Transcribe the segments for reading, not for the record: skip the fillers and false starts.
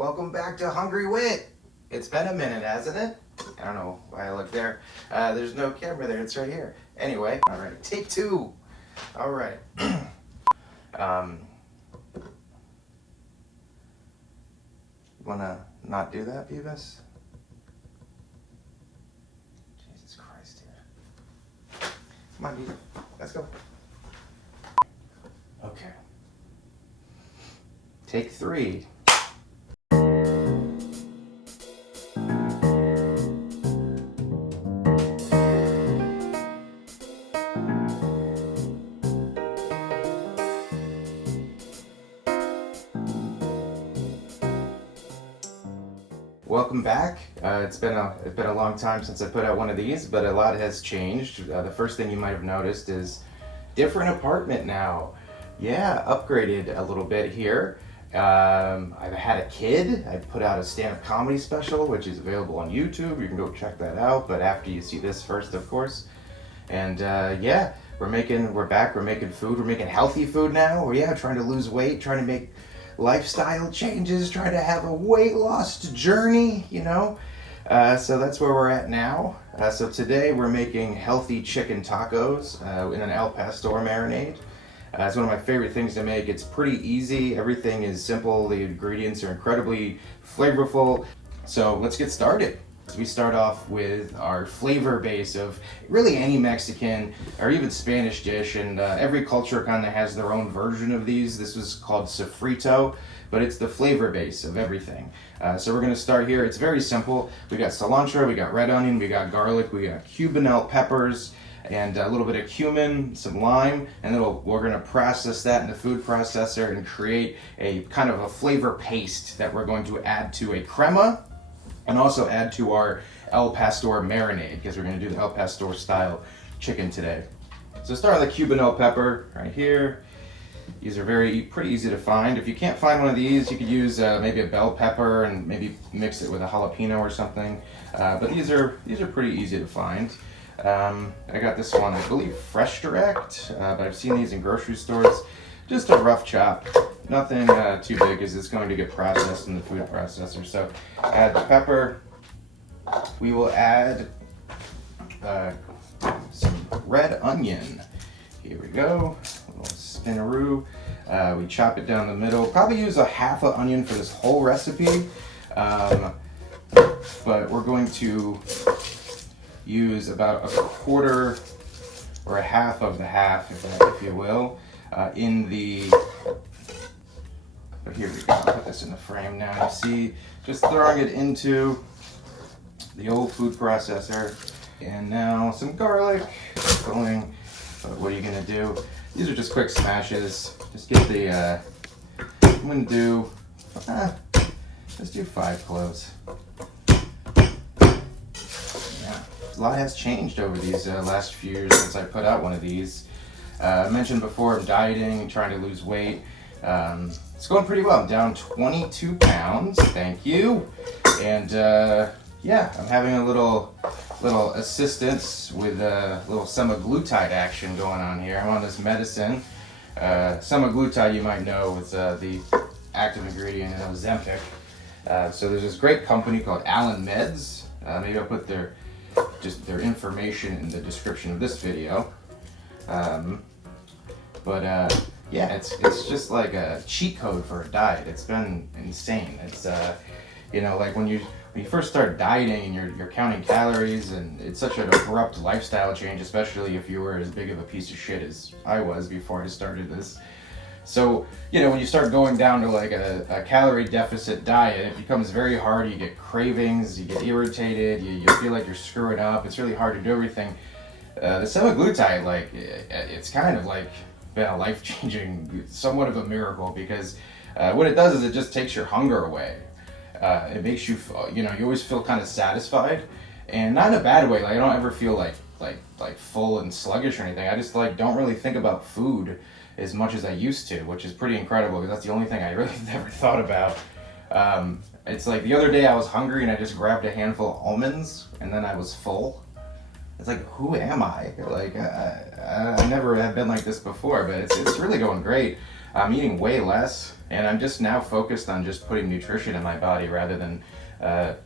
Welcome back to Hungry Whit. It's been a minute, hasn't it? I don't know why I look there. There's no camera there, it's right here. Anyway, all right, take two. All right. You wanna not do that, Beavis? Jesus Christ, dude. Come on, Beavis, let's go. Okay. Take three. Welcome back. It's been a long time since I put out one of these, but a lot has changed. The first thing you might have noticed is different apartment now. Yeah, upgraded a little bit here. I've had a kid. I put out a stand-up comedy special, which is available on YouTube. You can go check that out, but after you see this first, of course. And yeah, we're back. We're making food. We're making healthy food now. We're trying to lose weight, trying to make lifestyle changes, trying to have a weight loss journey, so that's where we're at now. So today we're making healthy chicken tacos in an al pastor marinade. It's one of my favorite things to make. It's pretty easy. Everything is simple. The ingredients are incredibly flavorful. So let's get started. We start off with our flavor base of really any Mexican or even Spanish dish, and every culture kind of has their own version of these. This was called sofrito, but it's the flavor base of everything. So we're going to start here. It's very simple. We got cilantro, we got red onion, we got garlic, we got Cubanelle peppers, and a little bit of cumin, some lime, and then we're going to process that in the food processor and create a kind of a flavor paste that we're going to add to a crema and also add to our al pastor marinade, because we're going to do the al pastor style chicken today. So start with the Cubanelle pepper right here. These are pretty easy to find. If you can't find one of these, you could use maybe a bell pepper and maybe mix it with a jalapeno or something. But these are pretty easy to find. I got this one, I believe, Fresh Direct, but I've seen these in grocery stores. Just a rough chop, nothing too big, because it's going to get processed in the food processor. So add the pepper. We will add some red onion. Here we go, a little spinaroo. We chop it down the middle. Probably use a half an onion for this whole recipe, but we're going to use about a quarter or a half of the half, if you will. But here we go, I'll put this in the frame now. You see, just throwing it into the old food processor. And now some garlic, going, but what are you gonna do? These are just quick smashes. Just get the, I'm gonna do, let's do 5 cloves. Yeah, a lot has changed over these last few years since I put out one of these. I mentioned before, I'm dieting, trying to lose weight. It's going pretty well. I'm down 22 pounds, thank you. And yeah, I'm having a little assistance with a little semaglutide action going on here. I'm on this medicine. Semaglutide, you might know, is the active ingredient in Ozempic. So there's this great company called Allen Meds. Maybe I'll put their information in the description of this video. Yeah, it's just like a cheat code for a diet. It's been insane. It's like when you first start dieting and you're counting calories, and it's such an abrupt lifestyle change, especially if you were as big of a piece of shit as I was before I started this. So, when you start going down to like a calorie deficit diet, it becomes very hard. You get cravings, you get irritated, you feel like you're screwing up. It's really hard to do everything. The semaglutide, it's kind of like been a life-changing, somewhat of a miracle, because what it does is it just takes your hunger away. It makes you, you always feel kind of satisfied, and not in a bad way. Like, I don't ever feel like full and sluggish or anything. I just don't really think about food as much as I used to, which is pretty incredible, because that's the only thing I really never thought about. It's like the other day I was hungry and I just grabbed a handful of almonds and then I was full. It's like, who am I? Like, I never have been like this before, but it's really going great. I'm eating way less, and I'm just now focused on just putting nutrition in my body rather than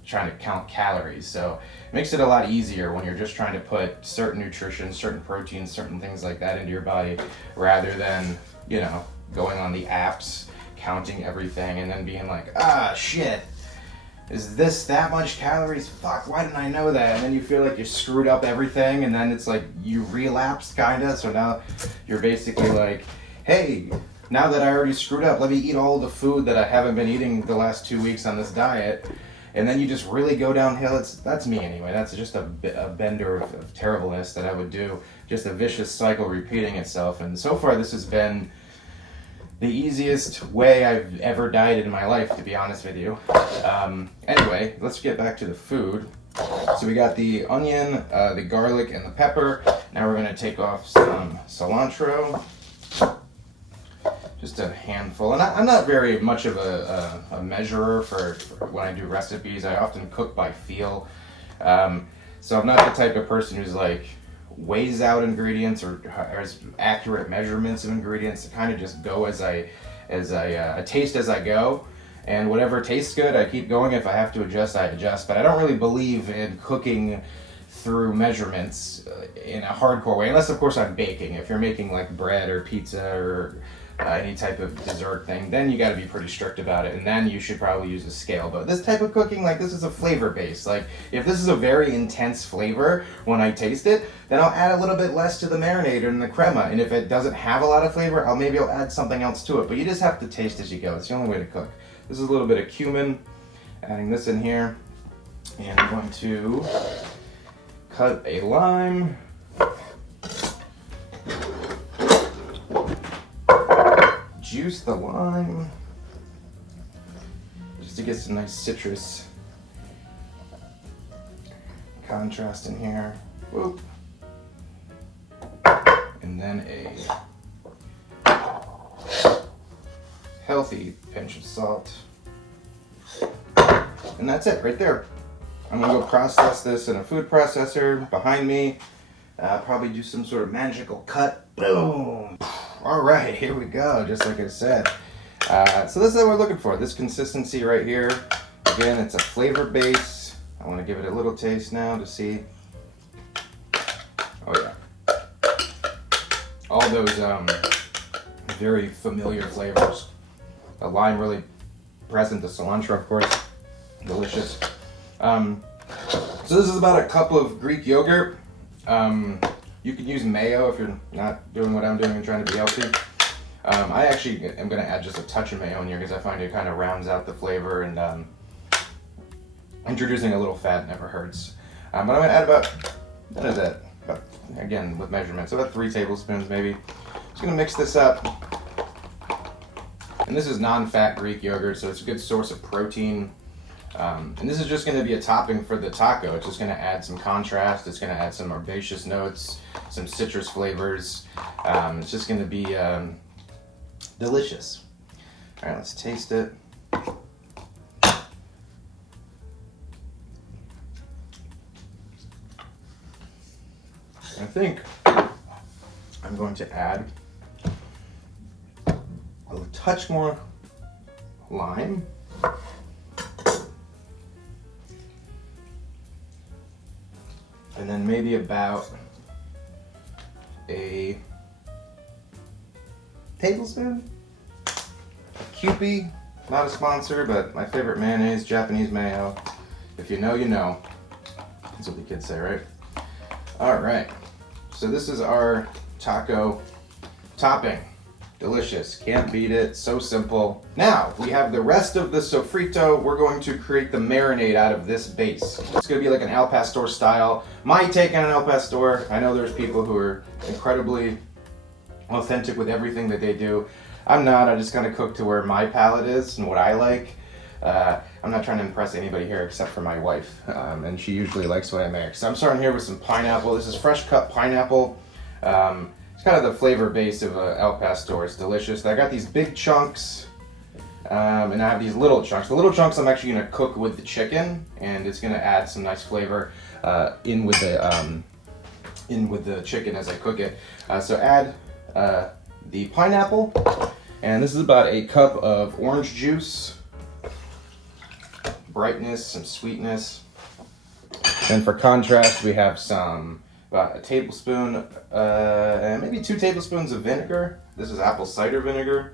trying to count calories. So it makes it a lot easier when you're just trying to put certain nutrition, certain proteins, certain things like that into your body, rather than, you know, going on the apps, counting everything, and then being like, ah, shit, is this that much calories? Fuck, why didn't I know that? And then you feel like you screwed up everything, and then it's like you relapsed, kinda. So now you're basically like, hey, now that I already screwed up, let me eat all the food that I haven't been eating the last 2 weeks on this diet. And then you just really go downhill. That's me anyway. That's just a bender of terribleness that I would do. Just a vicious cycle repeating itself. And so far, this has been the easiest way I've ever dieted in my life, to be honest with you. Anyway, let's get back to the food. So we got the onion, the garlic, and the pepper. Now we're gonna take off some cilantro. Just a handful. And I'm not very much of a measurer for when I do recipes. I often cook by feel. So I'm not the type of person who's like weighs out ingredients or has accurate measurements of ingredients. I kind of just go as I taste as I go. And whatever tastes good, I keep going. If I have to adjust, I adjust. But I don't really believe in cooking through measurements in a hardcore way, unless of course I'm baking. If you're making like bread or pizza or any type of dessert thing, then you got to be pretty strict about it, and then you should probably use a scale. But this type of cooking, like, this is a flavor base. Like, if this is a very intense flavor when I taste it, then I'll add a little bit less to the marinade and the crema. And if it doesn't have a lot of flavor, maybe I'll add something else to it. But you just have to taste as you go. It's the only way to cook. This is a little bit of cumin. Adding this in here, and I'm going to cut a lime. Juice the lime just to get some nice citrus contrast in here. Whoop. And then a healthy pinch of salt. And that's it right there. I'm gonna go process this in a food processor behind me. Probably do some sort of magical cut. Boom. All right, here we go, just like I said. So this is what we're looking for, this consistency right here. Again, it's a flavor base. I want to give it a little taste now to see. Oh yeah. All those very familiar flavors. The lime really present, the cilantro of course, delicious. So this is about a cup of Greek yogurt. You can use mayo if you're not doing what I'm doing and trying to be healthy. I actually am going to add just a touch of mayo in here because I find it kind of rounds out the flavor, and introducing a little fat never hurts. But I'm going to add about, what is that? About, again, with measurements, about 3 tablespoons maybe. Just going to mix this up. And this is non-fat Greek yogurt, so it's a good source of protein. And this is just going to be a topping for the taco. It's just going to add some contrast. It's going to add some herbaceous notes, some citrus flavors. It's just going to be delicious. All right, let's taste it. I think I'm going to add a touch more lime. And then maybe about a tablespoon of Kewpie. Not a sponsor, but my favorite mayonnaise, Japanese mayo. If you know, you know. That's what the kids say, right? All right. So this is our taco topping. Delicious. Can't beat it. So simple. Now, we have the rest of the sofrito. We're going to create the marinade out of this base. It's going to be like an al pastor style. My take on an al pastor. I know there's people who are incredibly authentic with everything that they do. I'm not. I just kind of cook to where my palate is and what I like. I'm not trying to impress anybody here except for my wife. And she usually likes what I make. So I'm starting here with some pineapple. This is fresh cut pineapple. It's kind of the flavor base of al pastor. It's delicious. I got these big chunks, and I have these little chunks. The little chunks I'm actually going to cook with the chicken, and it's going to add some nice flavor in with the chicken as I cook it. So add the pineapple, And this is about a cup of orange juice, brightness, some sweetness. And for contrast, we have about a tablespoon, and maybe 2 tablespoons of vinegar. This is apple cider vinegar.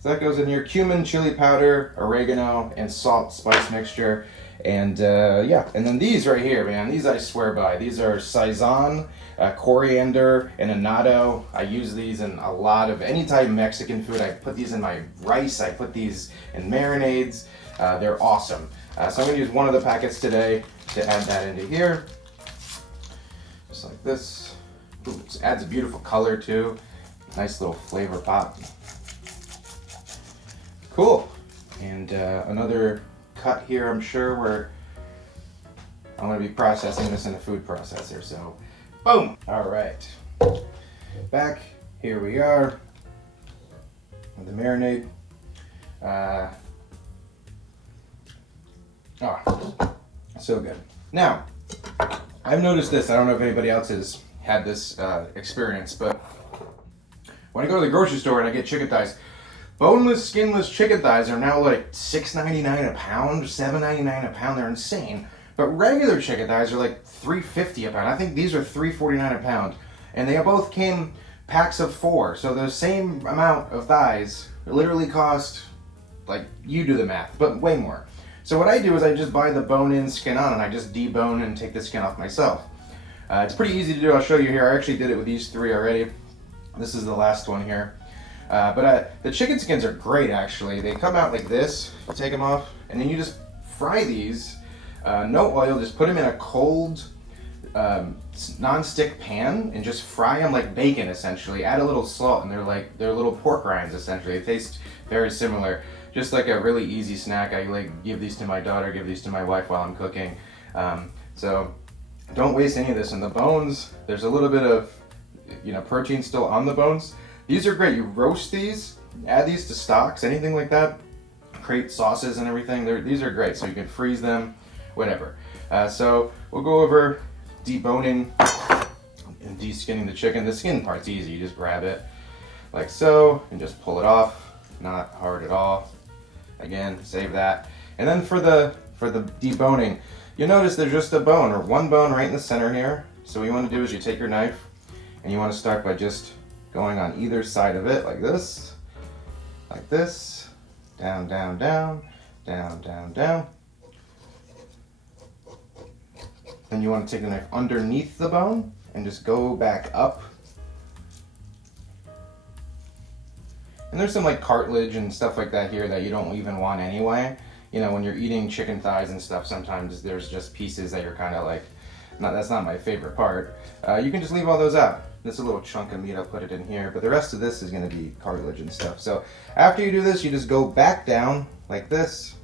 So that goes in your cumin, chili powder, oregano, and salt spice mixture. And yeah, and then these right here, man, these I swear by. These are Sazon, coriander, and annatto. I use these in a lot of any type of Mexican food. I put these in my rice. I put these in marinades. They're awesome. So I'm going to use one of the packets today to add that into here. Just like this. Ooh, it adds a beautiful color too. Nice little flavor pop. Cool. And another cut here, I'm sure, where I'm going to be processing this in a food processor. So, boom! All right. Back, here we are with the marinade. So good. Now, I've noticed this. I don't know if anybody else has had this experience, but when I go to the grocery store and I get chicken thighs, boneless, skinless chicken thighs are now like $6.99 a pound, $7.99 a pound. They're insane. But regular chicken thighs are like $3.50 a pound. I think these are $3.49 a pound. And they both came packs of 4. So the same amount of thighs literally cost, like, you do the math, but way more. So what I do is I just buy the bone-in, skin-on, and I just debone and take the skin off myself. It's pretty easy to do. I'll show you here. I actually did it with these 3 already. This is the last one here. But the chicken skins are great, actually. They come out like this. You take them off, and then you just fry these. No oil. Just put them in a cold non-stick pan and just fry them like bacon, essentially. Add a little salt, and they're little pork rinds, essentially. They taste very similar. Just like a really easy snack. I like give these to my daughter, give these to my wife while I'm cooking. So don't waste any of this. And the bones, there's a little bit of protein still on the bones. These are great. You roast these, add these to stocks, anything like that. Create sauces and everything. These are great. So you can freeze them, whatever. So we'll go over deboning and de-skinning the chicken. The skin part's easy. You just grab it like so and just pull it off. Not hard at all. Again, save that. And then for the deboning, you'll notice there's just a bone or one bone right in the center here. So what you want to do is you take your knife and you want to start by just going on either side of it like this, down, down, down, down, down, down. Then you want to take the knife underneath the bone and just go back up. And there's some like cartilage and stuff like that here that you don't even want anyway. When you're eating chicken thighs and stuff, sometimes there's just pieces that you're kind of like, that's not my favorite part. You can just leave all those out. This is a little chunk of meat, I'll put it in here, but the rest of this is going to be cartilage and stuff. So after you do this, you just go back down like this,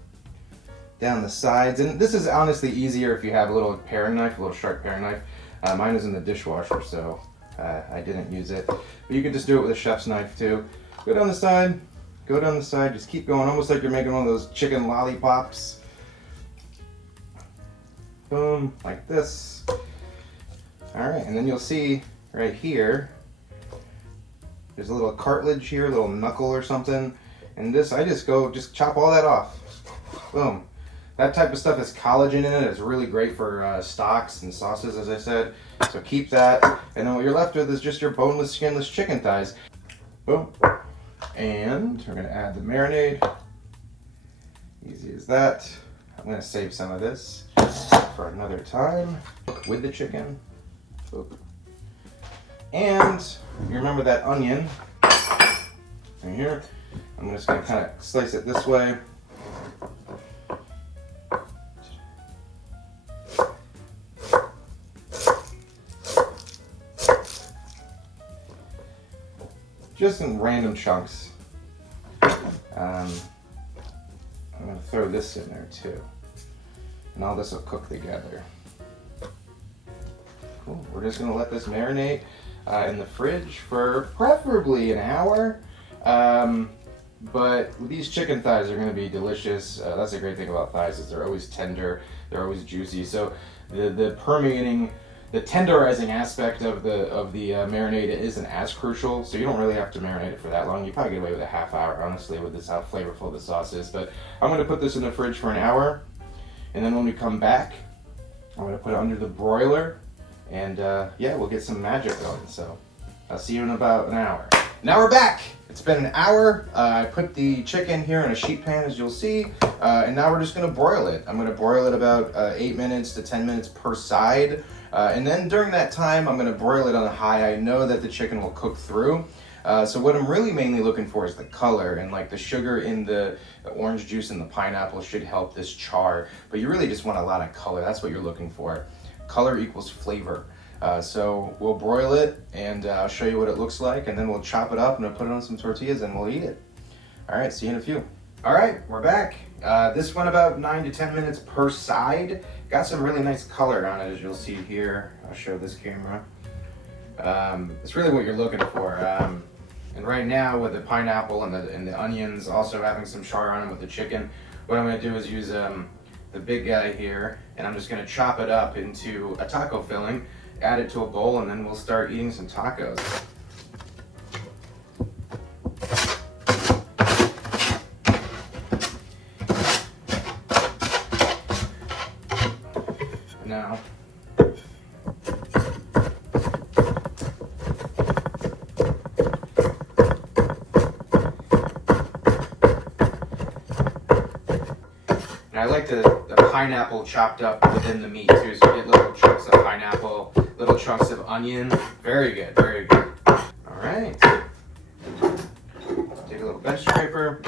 down the sides. And this is honestly easier if you have a little paring knife, a little sharp paring knife. Mine is in the dishwasher, so I didn't use it. But you can just do it with a chef's knife too. Go down the side, just keep going, almost like you're making one of those chicken lollipops. Boom, like this. All right, and then you'll see right here, there's a little cartilage here, a little knuckle or something. And this, I just chop all that off. Boom. That type of stuff has collagen in it. It's really great for stocks and sauces, as I said. So keep that. And then what you're left with is just your boneless, skinless chicken thighs. Boom. And we're going to add the marinade. Easy as that. I'm going to save some of this for another time with the chicken. Boop. And you remember that onion right here? I'm just going to kind of slice it this way. Just in random chunks. I'm going to throw this in there too. And all this will cook together. Cool. We're just going to let this marinate in the fridge for preferably an hour. But these chicken thighs are going to be delicious. That's a great thing about thighs is they're always tender, they're always juicy. So the permeating the tenderizing aspect of the marinade isn't as crucial, so you don't really have to marinate it for that long. You probably get away with a half hour, honestly, with this how flavorful the sauce is. But I'm going to put this in the fridge for an hour, and then when we come back, I'm going to put it under the broiler, and yeah, we'll get some magic going. So I'll see you in about an hour. Now we're back. It's been an hour. I put the chicken here in a sheet pan, as you'll see, and now we're just going to broil it. I'm going to broil it about 8 minutes to 10 minutes per side, and then during that time, I'm going to broil it on high. I know that the chicken will cook through. So what I'm really mainly looking for is the color, and like the sugar in the orange juice and the pineapple should help this char, but you really just want a lot of color. That's what you're looking for. Color equals flavor. So we'll broil it, and I'll show you what it looks like, and then we'll chop it up and we'll put it on some tortillas and we'll eat it. All right, see you in a few. All right, we're back. This went about 9 to 10 minutes per side. Got some really nice color on it, as you'll see here. I'll show this camera. It's really what you're looking for. And right now, with the pineapple and the onions also having some char on them with the chicken, what I'm going to do is use the big guy here, and I'm just going to chop it up into a taco filling, add it to a bowl, and then we'll start eating some tacos. Now, I like the pineapple chopped up within the meat too, so you get little chunks of pineapple, little chunks of onion. Very good, very good. All right. Take a little bench scraper,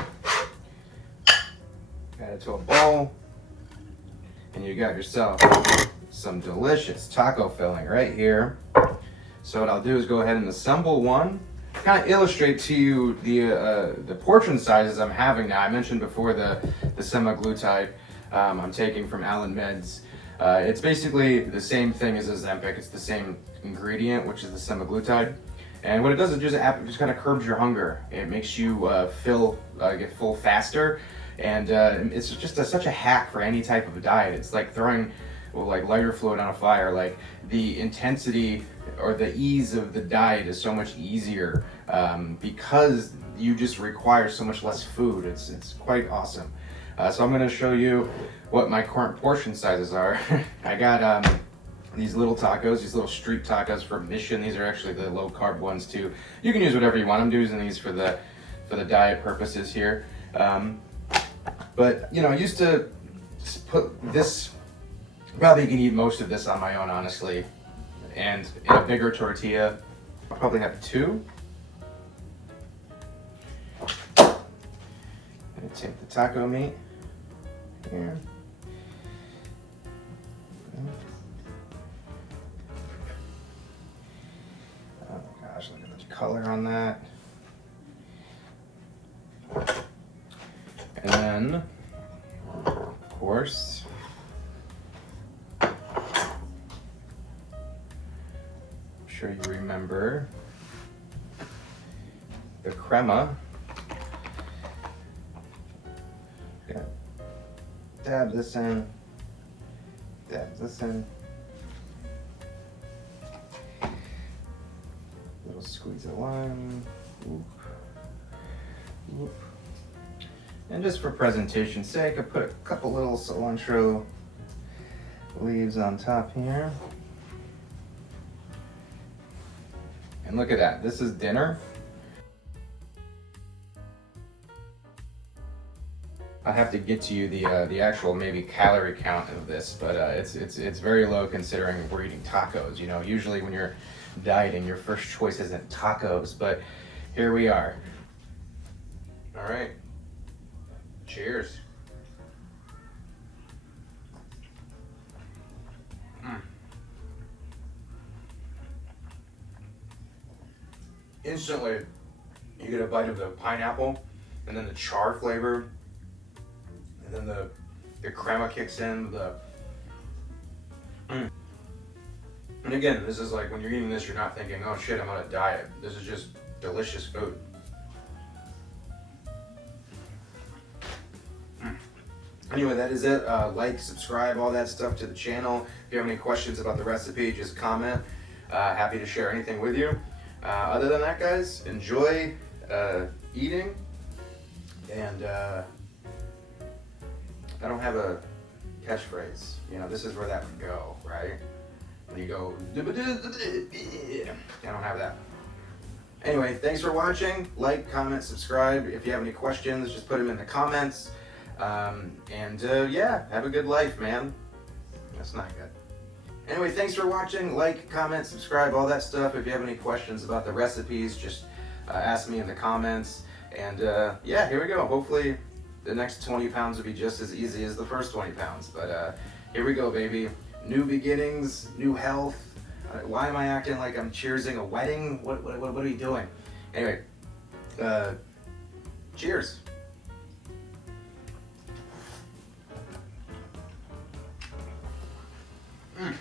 add it to a bowl, and you got yourself some delicious taco filling right here. So what I'll do is go ahead and assemble one. Kind of illustrate to you the portion sizes I'm having now. I mentioned before the semaglutide I'm taking from Allen Meds. It's basically the same thing as Ozempic. It's the same ingredient, which is the semaglutide. And what it does is just kind of curbs your hunger. It makes you get full faster, and it's just such a hack for any type of a diet. It's like throwing like lighter fluid on a fire. Like the intensity or the ease of the diet is so much easier because you just require so much less food. It's quite awesome. So I'm going to show you what my current portion sizes are. I got these little tacos, these little street tacos from Mission. These are actually the low carb ones too. You can use whatever you want. I'm using these for the diet purposes here. But you know, I used to put this. Probably can eat most of this on my own, honestly. And in a bigger tortilla, I'll probably have 2. I'm gonna take the taco meat here. Oh my gosh, look at the color on that. And then, of course, I'm sure you remember the crema. Yeah. Dab this in. Dab this in. Little squeeze of lime. Whoop. Whoop. And just for presentation's sake, I put a couple little cilantro leaves on top here. And look at that, this is dinner. I have to get to you the actual maybe calorie count of this, but it's very low considering we're eating tacos. You know, usually when you're dieting, your first choice isn't tacos, but here we are. All right, cheers. Instantly, you get a bite of the pineapple, and then the char flavor, and then the crema kicks in. And again, this is like when you're eating this, you're not thinking, "Oh shit, I'm on a diet." This is just delicious food. Anyway, that is it. Like, subscribe, all that stuff to the channel. If you have any questions about the recipe, just comment. Happy to share anything with you. Other than that, guys, enjoy eating. And I don't have a catchphrase. You know, this is where that would go, right? When you go, I don't have that. Anyway, thanks for watching. Like, comment, subscribe. If you have any questions, just put them in the comments. Yeah, have a good life, man. That's not good. Anyway, thanks for watching. Like, comment, subscribe, all that stuff. If you have any questions about the recipes, just ask me in the comments. And yeah, here we go. Hopefully the next 20 pounds will be just as easy as the first 20 pounds. But here we go, baby. New beginnings, new health. Why am I acting like I'm cheersing a wedding? What are you doing? Anyway, cheers. Mm.